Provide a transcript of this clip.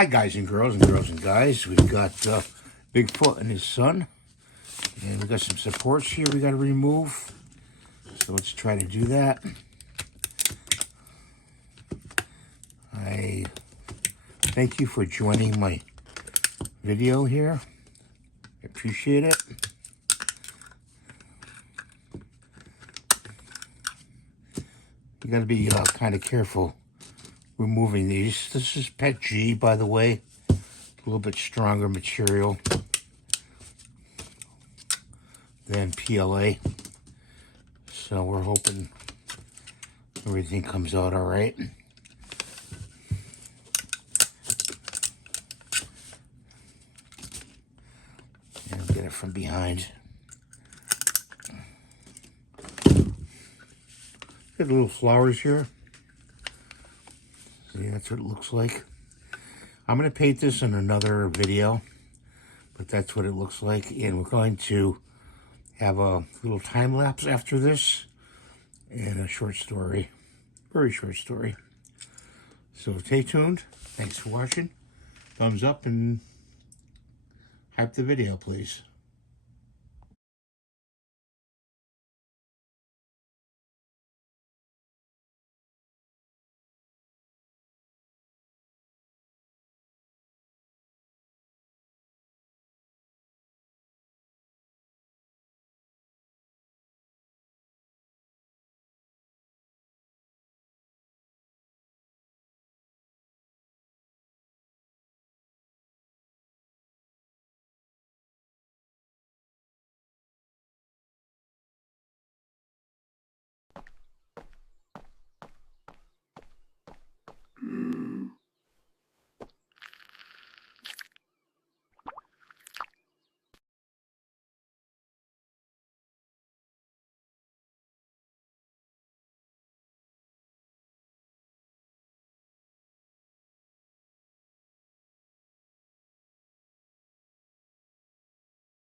Hi guys and girls and guys. We've got Bigfoot and his son. And we got some supports here we got to remove. So let's try to do that. I thank you for joining my video here. I appreciate it. You got to be kind of careful removing these. This is Pet G, by the way. A little bit stronger material than PLA. So we're hoping everything comes out all right. And get it from behind. Got little flowers here. See, that's what it looks like. I'm going to paint this in another video, but that's what it looks like. And we're going to have a little time lapse after this and a short story, very short story. So stay tuned. Thanks for watching. Thumbs up and hype the video, please.